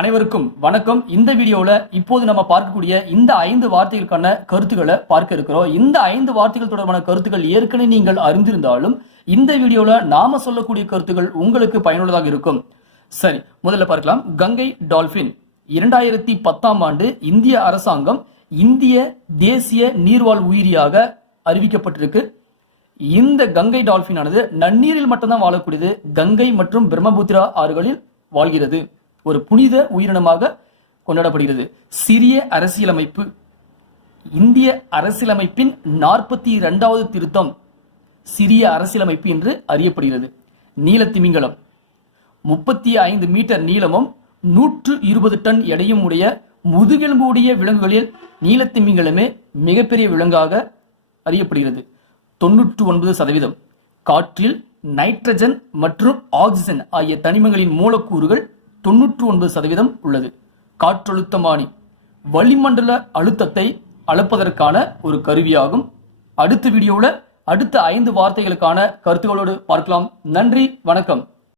அனைவருக்கும் வணக்கம். இந்த வீடியோல இப்போது நம்ம பார்க்கக்கூடிய இந்த ஐந்து வார்த்தைகளுக்கான கருத்துக்களை பார்க்க இருக்கிறோம். இந்த ஐந்து வார்த்தைகள் தொடர்பான கருத்துக்கள் ஏற்கனவே நீங்கள் அறிந்திருந்தாலும் இந்த வீடியோல நாம சொல்லக்கூடிய கருத்துக்கள் உங்களுக்கு பயனுள்ளதாக இருக்கும். சரி முதல்ல பார்க்கலாம். கங்கை டால்பின். இரண்டாயிரத்தி பத்தாம் ஆண்டு இந்திய அரசாங்கம் இந்திய தேசிய நீர்வாழ் உயிரியாக அறிவிக்கப்பட்டிருக்கு. இந்த கங்கை டால்பின் ஆனது நன்னீரில் மட்டும்தான் வாழக்கூடியது. கங்கை மற்றும் பிரம்மபுத்திரா ஆறுகளில் வாழ்கிறது. ஒரு புனித உயிரினமாக கொண்டாடப்படுகிறது. சிறிய அரசியலமைப்பு இந்திய அரசியலமைப்பின் நாற்பத்தி இரண்டாவது திருத்தம் சிறிய அரசியலமைப்பு என்று அறியப்படுகிறது. நீலத்திமிங்கலம். முப்பத்தி ஐந்து மீட்டர் நீளமும் நூற்று இருபது டன் எடையும் உடைய முதுகெலும்பு உடைய விலங்குகளில் நீலத்திமிங்கலமே மிகப்பெரிய விலங்காக அறியப்படுகிறது. தொன்னூற்று ஒன்பது சதவீதம். காற்றில் நைட்ரஜன் மற்றும் ஆக்சிஜன் ஆகிய தனிமங்களின் மூலக்கூறுகள் தொன்னூற்று ஒன்பது சதவீதம் உள்ளது. காற்றழுத்தமானி வளிமண்டல அழுத்தத்தை அளப்பதற்கான ஒரு கருவியாகும். அடுத்த வீடியோவில் அடுத்த ஐந்து வார்த்தைகளுக்கான கருத்துக்களோடு பார்க்கலாம். நன்றி வணக்கம்.